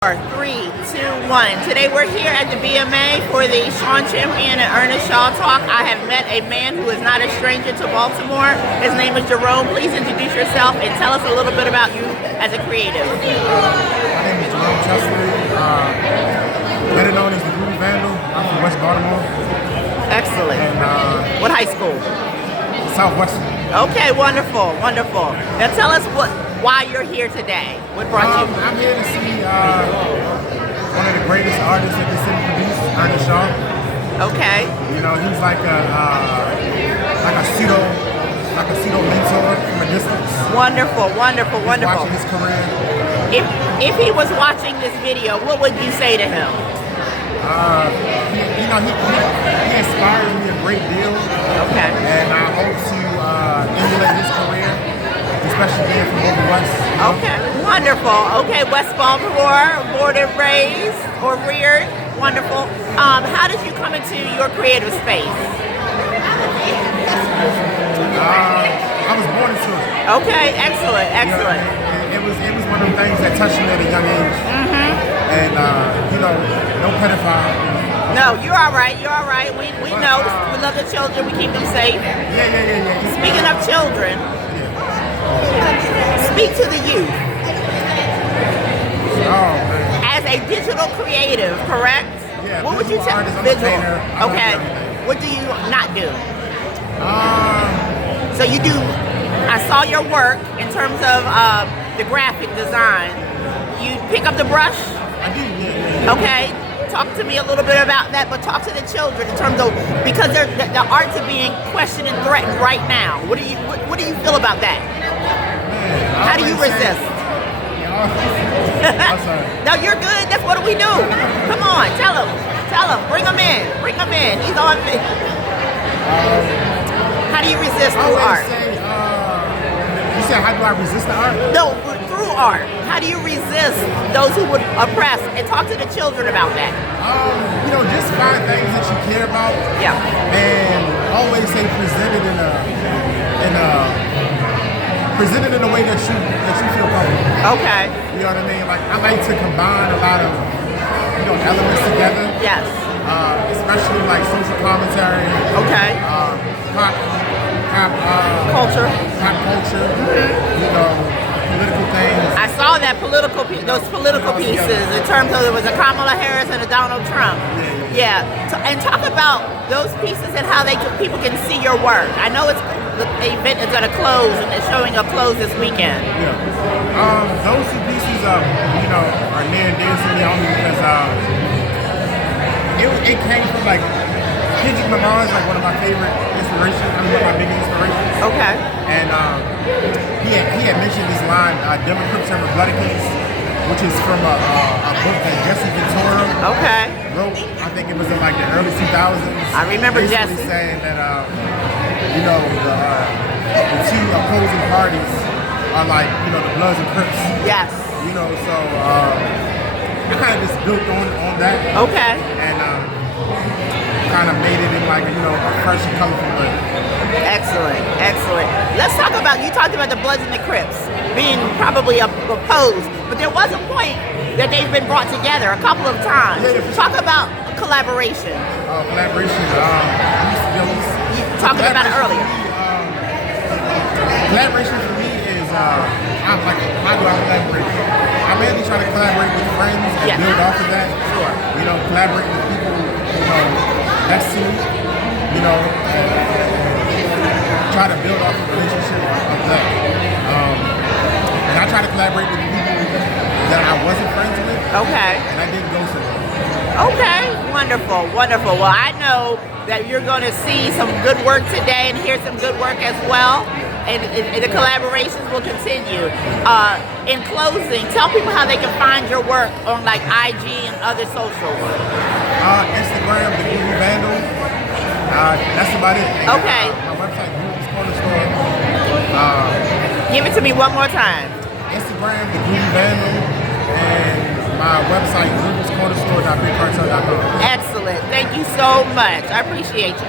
3, 2, 1. Today we're here at the BMA for the Sean Champion and Ernest Shaw talk. I have met a man who is not a stranger to Baltimore. His name is Jerome. Please introduce yourself and tell us a little bit about you as a creative. My name is Jerome Chesley, better known as the Groovy Vandal. I'm from West Baltimore. Excellent. And what high school? Southwestern. Okay, wonderful, wonderful. Now tell us why you're here today. What brought you? I'm here to see one of the greatest artists that this city produced, Ernest Shaw. Okay. You know, he's like a pseudo mentor from a distance. Wonderful, wonderful, wonderful. Watching his career. If he was watching this video, what would you say to him? He inspires me a great deal. Okay. And I hope to emulate his career, especially being from over West. Okay, wonderful. Okay, West Baltimore, born and raised or reared. Wonderful. How did you come into your creative space? I was born into it. Okay, excellent, excellent. You know, it was one of the things that touched me at a young age. Mm-hmm. And no pedophile. No, you're all right. You're all right. We know. We love the children. We keep them safe. Yeah. Speaking of children, speak to the youth. Oh, man. As a digital creative, correct? Yeah. What would you tell? Visual. Okay. What do you not do? So you do. I saw your work in terms of the graphic design. You pick up the brush. I do. Yeah. Okay. Talk to me a little bit about that, but talk to the children in terms of, because the arts are being questioned and threatened right now. What do you feel about that? Man, how do you resist? I'm sorry. No, you're good. That's what we do. Come on, tell him, bring him in. He's on. How do you resist through art? You said, how do I resist the art? No, through art. How do you resist those who would oppress? And talk to the children about that. Just find things that you care about. Yeah. And always say present it in a way that you feel comfortable. Okay. You know what I mean? Like, I like to combine a lot of elements together. Yes. Especially like social commentary. Okay. Pop culture. Pop culture. Mm-hmm. Political things. I saw that those political pieces in terms of there was a Kamala Harris and a Donald Trump. Yeah. And talk about those pieces and how people can see your work. I know the event is going to close and it's showing up close this weekend. Yeah. Those two pieces are near and dear to me only because it came from like Kendrick Lamar is like one of my favorite inspirations. One of my biggest inspirations. Okay. And he had mentioned this line, Democrats and Republicans, which is from a book that Jessea Gabbin wrote. I think it was in like the early 2000s. I remember Jessea saying that the two opposing parties are like the Bloods and Crips. Yes. So I kind of just built on that. Okay. And kind of made it in like a fresh and colorful way. Excellent. Let's talk about, you talked about the Bloods and the Crips being probably opposed, but there was a point that they've been brought together a couple of times. Yeah, talk about collaboration. Collaboration. You talked about it earlier. Collaboration for me is, how do I collaborate? I mainly try to collaborate with friends and build off of that. Sure. Collaborate with people, next to me, try to build off a relationship of that. And I try to collaborate with people that I wasn't friends with. Okay. And I didn't go somewhere. Okay, wonderful. Well, I know that you're going to see some good work today and hear some good work as well. And the collaborations will continue. In closing, tell people how they can find your work on like IG and other socials. Instagram, the Groovy Vandal. That's about it. And, okay. My website, Groovy Corner Store. Give it to me one more time. Instagram, the Groovy Vandal, and my website, groovyscornerstore.bigcartel.com. Excellent. Thank you so much. I appreciate you.